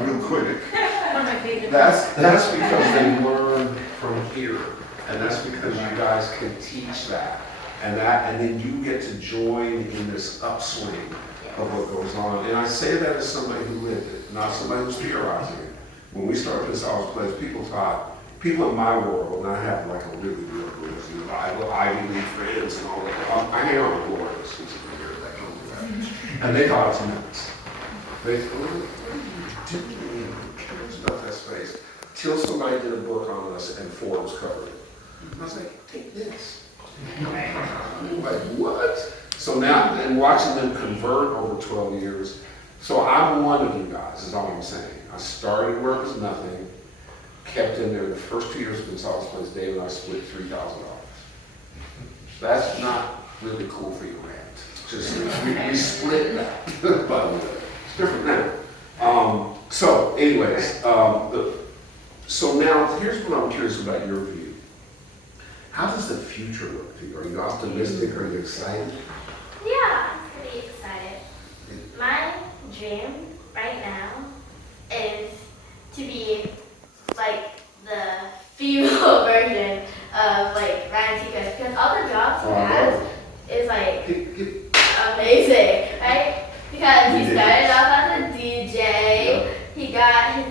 real quick. One of my favorite. That's because they learn from here, and that's because you guys can teach that, and then you get to join in this upswing of what goes on. And I say that as somebody who lived it, not somebody who's theorizing it. When we started this Always Place, people in my world, and I have like a really real good Ivy League friends and all that. I hang out with lawyers who's over here that don't do that, and they thought it's nuts. They thought, what are you doing? Who cares about that space? Till somebody did a book on us and Forbes covered it. I was like, take this. I'm like, what? So now, and watching them convert over 12 years, so I'm one of you guys, is all I'm saying. I started where it was nothing, kept in there. The first 2 years of Gonzalez Place, Dave and I split $3,000. That's not really cool for your rent. Just, we split that, but it's different now. So anyways, so now here's what I'm curious about your view. How does the future look to you? Are you optimistic? Are you excited? Yeah, I'm pretty excited. My dream right now is to be like the female version of like Ryan Seacrest, because all the jobs he has is like amazing, right? Because he started off as a DJ, he got his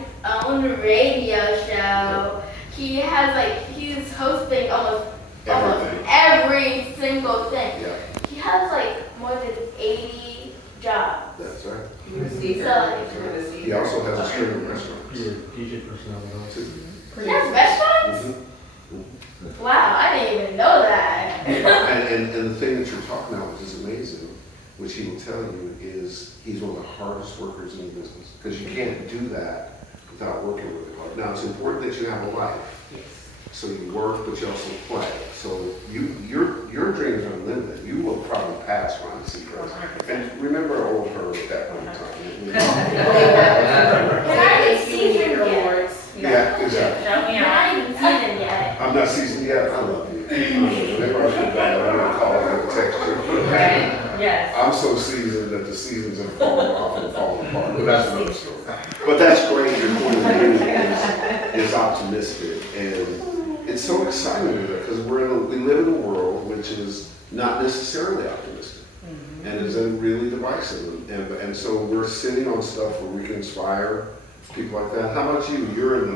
own radio show, he has like, he's hosting almost every single thing. Yeah. He has like more than 80 jobs. That's right. So, He also has a string of restaurants. You're a DJ personality. he has restaurants? Wow, I didn't even know that. And the thing that you're talking about, which is amazing, which he will tell you, is he's one of the hardest workers in the business. Because you can't do that without working really hard. Now, it's important that you have a life. So you work, but you also play. So your dreams are unlimited. You will probably pass Ryan Seacrest. And remember old her at that point in time. You're not even seasoned yet. Yeah, exactly. You're not even seasoned yet. I'm not seasoned yet. I love you. Whenever I feel bad, I'm going to call and text you. Right, yes. I'm so seasoned that the seasons have fallen off and fallen apart. But that's another story. But that's great. Your point of view is optimistic. And it's so exciting because we live in a world which is not necessarily optimistic and is really divisive. And so we're sitting on stuff where we can inspire people like that. How about you? You're in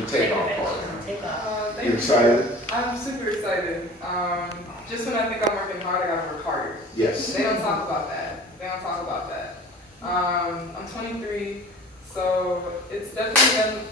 the takeoff part. You excited? I'm super excited. Just when I think I'm working hard, I gotta work harder. Yes. They don't talk about that. I'm 23, so it's definitely